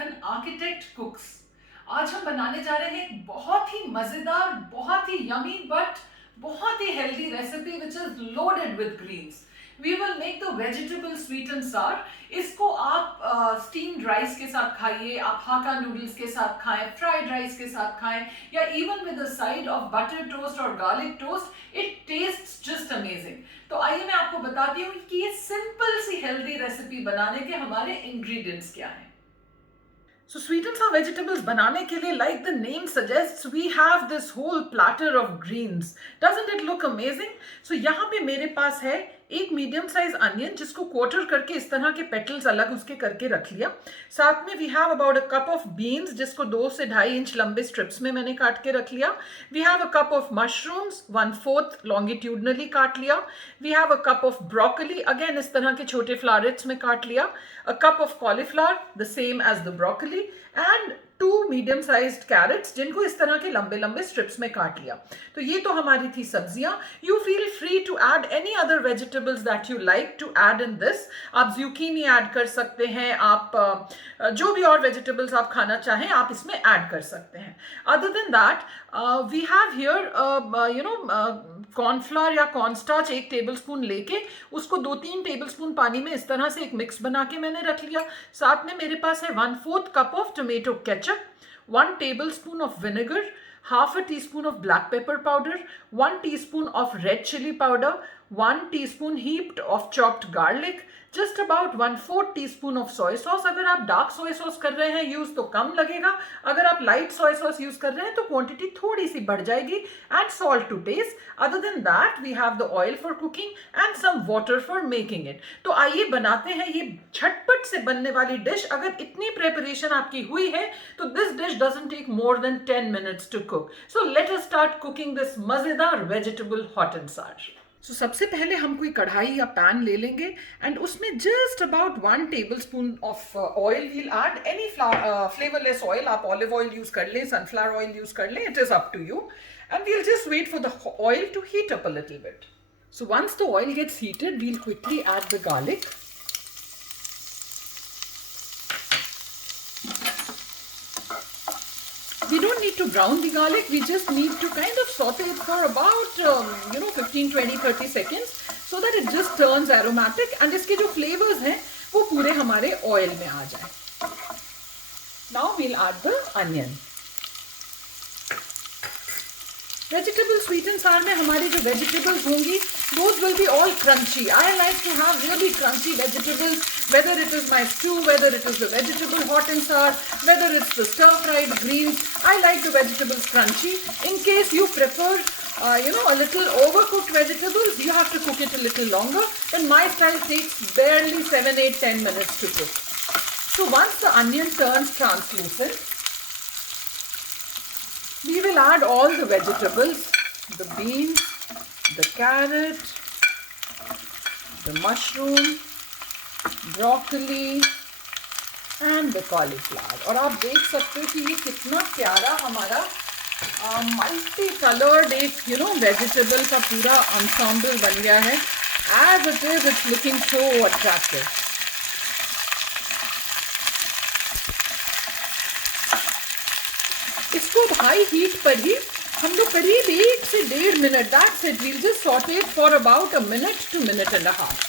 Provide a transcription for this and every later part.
An architect कुक्स। आज हम बनाने जा रहे हैं एक बहुत ही मजेदार, बहुत ही यमी बट बहुत ही healthy recipe which is loaded with greens. We will make the vegetable sweet and sour. इसको आप स्टीम्ड राइस के साथ खाइए, आप हाका नूडल्स के साथ खाएं, फ्राइड राइस के साथ खाएं, या even with a side of butter toast और garlic toast. It tastes just amazing. तो आइए मैं आपको बताती हूँ कि ये सिंपल सी हेल्दी रेसिपी बनाने के हमारे इंग्रेडिएंट्स क्या हैं। So sweet and sour vegetables बनाने के लिए, like the name suggests, we have this whole platter of greens. Doesn't it look amazing? So यहाँ पे मेरे पास है एक मीडियम साइज अनियन जिसको क्वार्टर करके इस तरह के पेटल्स अलग उसके करके रख लिया। साथ में we have about a cup of beans जिसको 2 से 2.5 इंच लंबे स्ट्रिप्स में मैंने काट के रख लिया। We have a cup of mushrooms 1/4 longitudinally काट लिया। We have a cup of broccoli, again इस तरह के छोटे फ्लारेट्स में काट लिया। A cup of cauliflower the same as the broccoli, and 2 medium sized carrots जिनको इस तरह के लंबे लंबे स्ट्रिप्स में काट लिया। तो ये तो हमारी थी सब्जियां। You feel free to add any other vegetables that you like to add in this. आप ज़ुकीनी ऐड कर सकते हैं, आप जो भी और वेजिटेबल्स आप खाना चाहें आप इसमें ऐड कर सकते हैं। Other than that we have here cornflour या कॉर्नस्टार्च 1 टेबलस्पून लेके उसको 2-3 टेबलस्पून पानी में इस तरह से एक मिक्स बना के मैंने रख लिया। साथ में मेरे पास है 1/4 cup of tomato ketchup, 1 tablespoon of vinegar, half a teaspoon of black pepper powder, 1 teaspoon of red chili powder, 1 teaspoon heaped of chopped garlic, just about 1/4 teaspoon of soy sauce। अगर आप डार्क सोया सॉस कर रहे हैं use तो कम लगेगा, अगर आप light soya sauce use कर रहे हैं तो क्वांटिटी थोड़ी सी बढ़ जाएगी। And salt to taste. Other than that we have the oil for cooking and some water for making it. तो आइए बनाते हैं ये झटपट से बनने वाली डिश। अगर इतनी प्रिपरेशन आपकी हुई है तो this dish doesn't take more than 10 minutes to cook. So let us start cooking this मजेदार vegetable hot and sour. So सबसे पहले हम कोई कढ़ाई या पैन ले लेंगे एंड उसमें just about 1 tablespoon of oil we'll add. Any flavourless oil, आप ऑलिव ऑयल यूज कर लें, सनफ्लावर ऑयल यूज कर लें, it is up to you. And we'll just wait for the oil to heat up a little bit. So once the oil gets heated we'll quickly add the garlic. We don't need to brown the garlic, we just need to kind of saute it for about 15, 20, 30 seconds so that it just turns aromatic and इसके जो flavors हैं वो पूरे हमारे oil में आ जाए। Now we'll add the onion। Vegetable sweet and सार में हमारी जो वेजिटेबल्स होंगी those will be all crunchy. I like to have really crunchy vegetables, whether it is my stew, whether it is the vegetable hot and sour, whether it's the stir fried greens. I like the vegetables crunchy. In case you prefer a little overcooked vegetables, you have to cook it a little longer. And my style takes barely 7, 8, 10 minutes to cook. So once the onion turns translucent, we will add all the vegetables, the beans, the carrot, the mushroom, broccoli and the cauliflower। और आप देख सकते हो कि ये कितना प्यारा हमारा मल्टी कलर्ड एक वेजिटेबल का पूरा ensemble बन गया है। As it is, it's looking so attractive। इसको हाई हीट पर ही हम लोग करीब 1 से 1.5 मिनट, that's it, we'll just saute it for about a minute to minute and a half।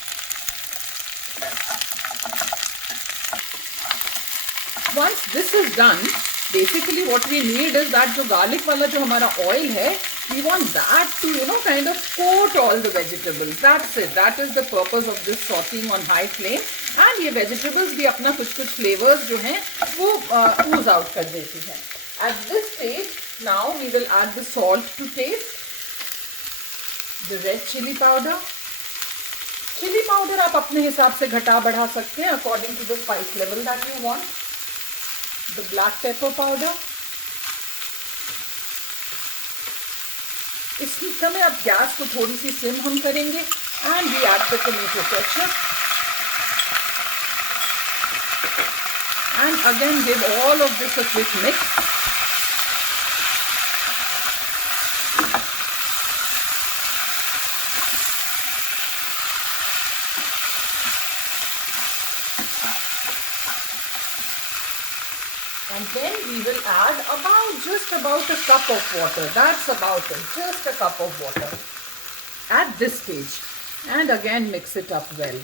Once this is done, basically what we need is that जो garlic वाला जो हमारा oil है, we want that to kind of coat all the vegetables। That's it, that is the purpose of this sauteing on high flame। and ये vegetables भी अपना कुछ कुछ flavors जो हैं वो ooze out कर देती हैं। At this stage, now we will add the salt to taste, the red chili powder। Chili powder आप अपने हिसाब से घटा बढ़ा सकते हैं according to the spice level that you want। The black pepper powder। इस समय अब गैस को थोड़ी सी सिम हम करेंगे and we add the tomato ketchup and again give all of this a quick mix। And then we will add just about a cup of water. That's about it. Just a cup of water at this stage. And again mix it up well.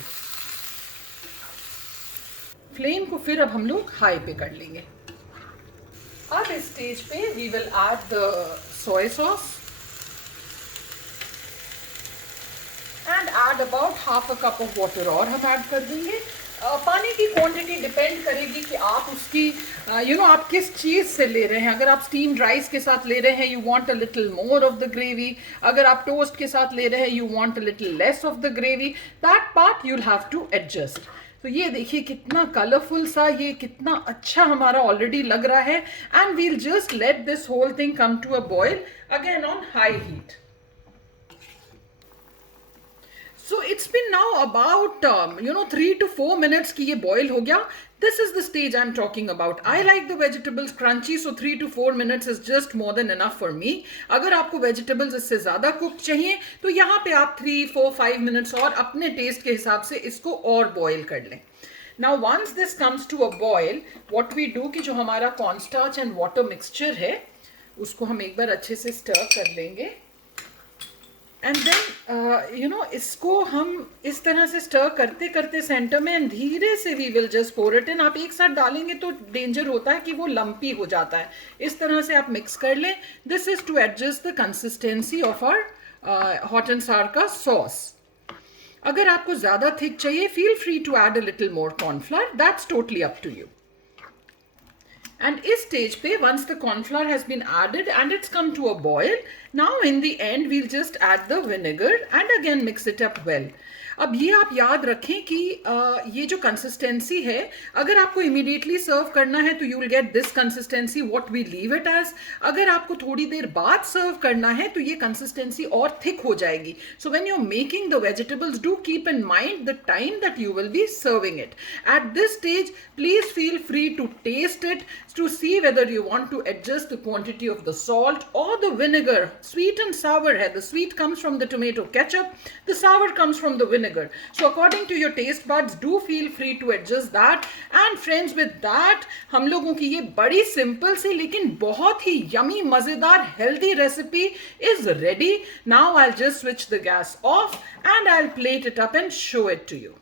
Flame को फिर अब हम लोग high पे कर लेंगे. अब इस स्टेज पे we will add the soy sauce and add about half a cup of water और हम ऐड कर देंगे. पानी की क्वांटिटी डिपेंड करेगी कि आप उसकी आप किस चीज़ से ले रहे हैं. अगर आप स्टीम्ड राइस के साथ ले रहे हैं you want a little more of the gravy. अगर आप टोस्ट के साथ ले रहे हैं you want a little less of the gravy. That part you will have to adjust. तो ये देखिए कितना कलरफुल सा, ये कितना अच्छा हमारा ऑलरेडी लग रहा है. And we'll just let this whole thing come to a boil again on high heat. So it's been now about 3 to 4 minutes कि ये boil हो गया. This is the stage I'm talking about. I like the vegetables crunchy, so 3 to 4 minutes is just more than enough for me. अगर आपको vegetables इससे ज़्यादा cooked चाहिए तो यहाँ पे आप 3, 4, 5 minutes और अपने taste के हिसाब से इसको और boil कर लें. Now once this comes to a boil, what we do कि जो हमारा cornstarch and water mixture है उसको हम एक बार अच्छे से stir कर लेंगे. एंड देन इसको हम इस तरह से स्टर करते करते सेंटर में एंड धीरे से we will just pour it in. आप एक साथ डालेंगे तो डेंजर होता है कि वो लंपी हो जाता है. इस तरह से आप मिक्स कर लें. This is to adjust the consistency of our hot and sour का सॉस. अगर आपको ज़्यादा थिक चाहिए feel free to add a little more cornflour. That's totally up to you. And इस stage पे once the corn flour has been added and it's come to a boil, now in the end we'll just add the vinegar and again mix it up well. अब ये आप याद रखें कि ये जो कंसिस्टेंसी है अगर आपको इमीडिएटली सर्व करना है तो you will get this consistency what we leave it as. अगर आपको थोड़ी देर बाद सर्व करना है तो ये कंसिस्टेंसी और थिक हो जाएगी. So when you are making the vegetables do keep in mind the time that you will be serving it. At this stage please feel free to taste it to see whether you want to adjust the quantity of the salt or the vinegar. Sweet and sour hai. The sweet comes from the tomato ketchup, the sour comes from the vinegar. So according to your taste buds, do feel free to adjust that. And friends, with that हम लोगों की ये बड़ी simple सी लेकिन बहुत ही yummy मजेदार healthy recipe is ready. Now I'll just switch the gas off and I'll plate it up and show it to you.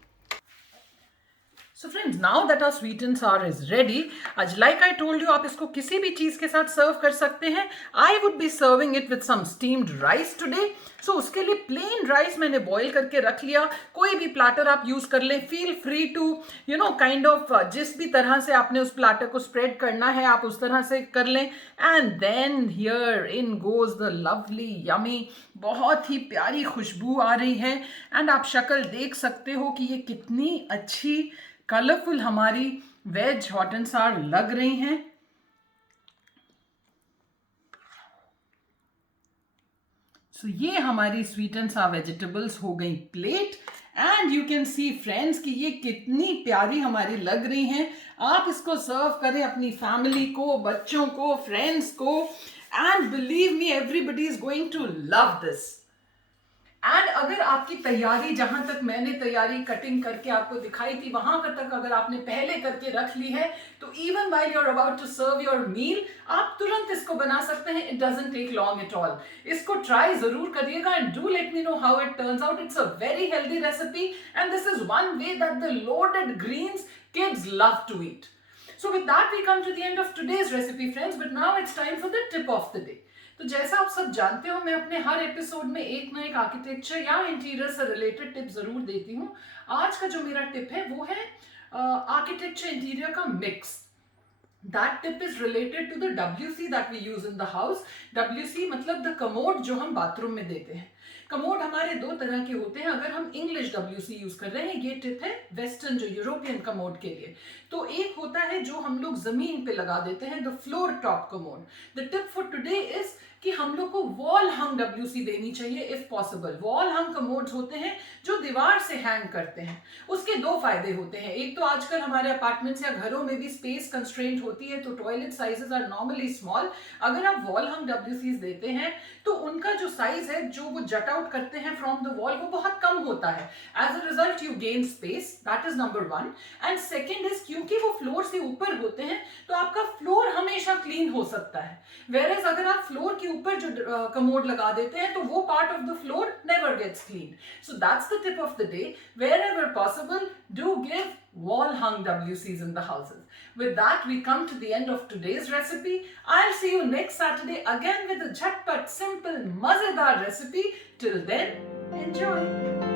So friends, now that our sweet and sour is ready, आज like I told you आप इसको किसी भी चीज़ के साथ सर्व कर सकते हैं. I would be serving it with some steamed rice today. So उसके लिए plain rice मैंने boil करके रख लिया. कोई भी platter आप use कर लें. Feel free to kind of जिस भी तरह से आपने उस platter को spread करना है आप उस तरह से कर लें. And then here in goes the lovely yummy, बहुत ही प्यारी खुशबू आ रही है. And आप शक्ल देख सकते हो कि ये कितनी अच्छी कलरफुल हमारी वेज हॉट एंड सार लग रही हैं. सो ये हमारी स्वीट एंड सार वेजिटेबल्स हो गई plate. And you can see friends कि ये कितनी प्यारी हमारी लग रही हैं. आप इसको सर्व करें अपनी फैमिली को, बच्चों को, फ्रेंड्स को. And believe me everybody is going to love this. And अगर आपकी तैयारी जहां तक मैंने तैयारी कटिंग करके आपको दिखाई थी वहां तक अगर आपने पहले करके रख ली है तो even while you are about to serve your meal आप तुरंत इसको बना सकते हैं. It doesn't take long at all. इसको ट्राई जरूर करिएगा and do let me know how it turns out. It's a very healthy recipe and this is one way that the loaded greens kids love to eat. So with that we come to the end of today's recipe friends, but now it's time for the tip of the day. तो जैसा आप सब जानते हो मैं अपने हर episode में एक ना एक आर्किटेक्चर या इंटीरियर से रिलेटेड टिप जरूर देती हूँ. आज का जो मेरा टिप है वो है आर्किटेक्चर इंटीरियर का mix. That tip is related to the WC that we use in the house. WC मतलब the commode जो हम बाथरूम में देते हैं. कमोड हमारे दो तरह के होते हैं. अगर हम इंग्लिश WC यूज कर रहे हैं, ये टिप है वेस्टर्न जो यूरोपियन कमोड के लिए. तो एक होता है जो हम लोग जमीन पे लगा देते हैं, the floor top commode. The tip for today is कि हम लोग को वॉल हंग WC देनी चाहिए if possible. Wall hung commodes होते हैं जो दीवार से हैंग करते हैं. उसके दो फायदे होते हैं. एक तो आजकल हमारे अपार्टमेंट्स या घरों में भी स्पेस कंस्ट्रेंट होती है तो toilet sizes are normally small. अगर आप वॉल हंग WCs देते हैं तो उनका जो साइज है जो वो जट आउट आउट करते हैं फ्रॉम द वॉल वो बहुत कम होता है. As a result you gain space, that is number 1. And second is क्योंकि वो फ्लोर से ऊपर होते हैं तो आपका फ्लोर हमेशा क्लीन हो सकता है. वेयर एज अगर आप फ्लोर के ऊपर जो कमोड लगा देते हैं तो वो part of the floor never gets clean. So that's the tip of the day. Wherever possible, do give wall hung WCs in the houses. With that, we come to the end of today's recipe. I'll see you next Saturday again with a jhatpat, simple, mazedar recipe. Till then, enjoy.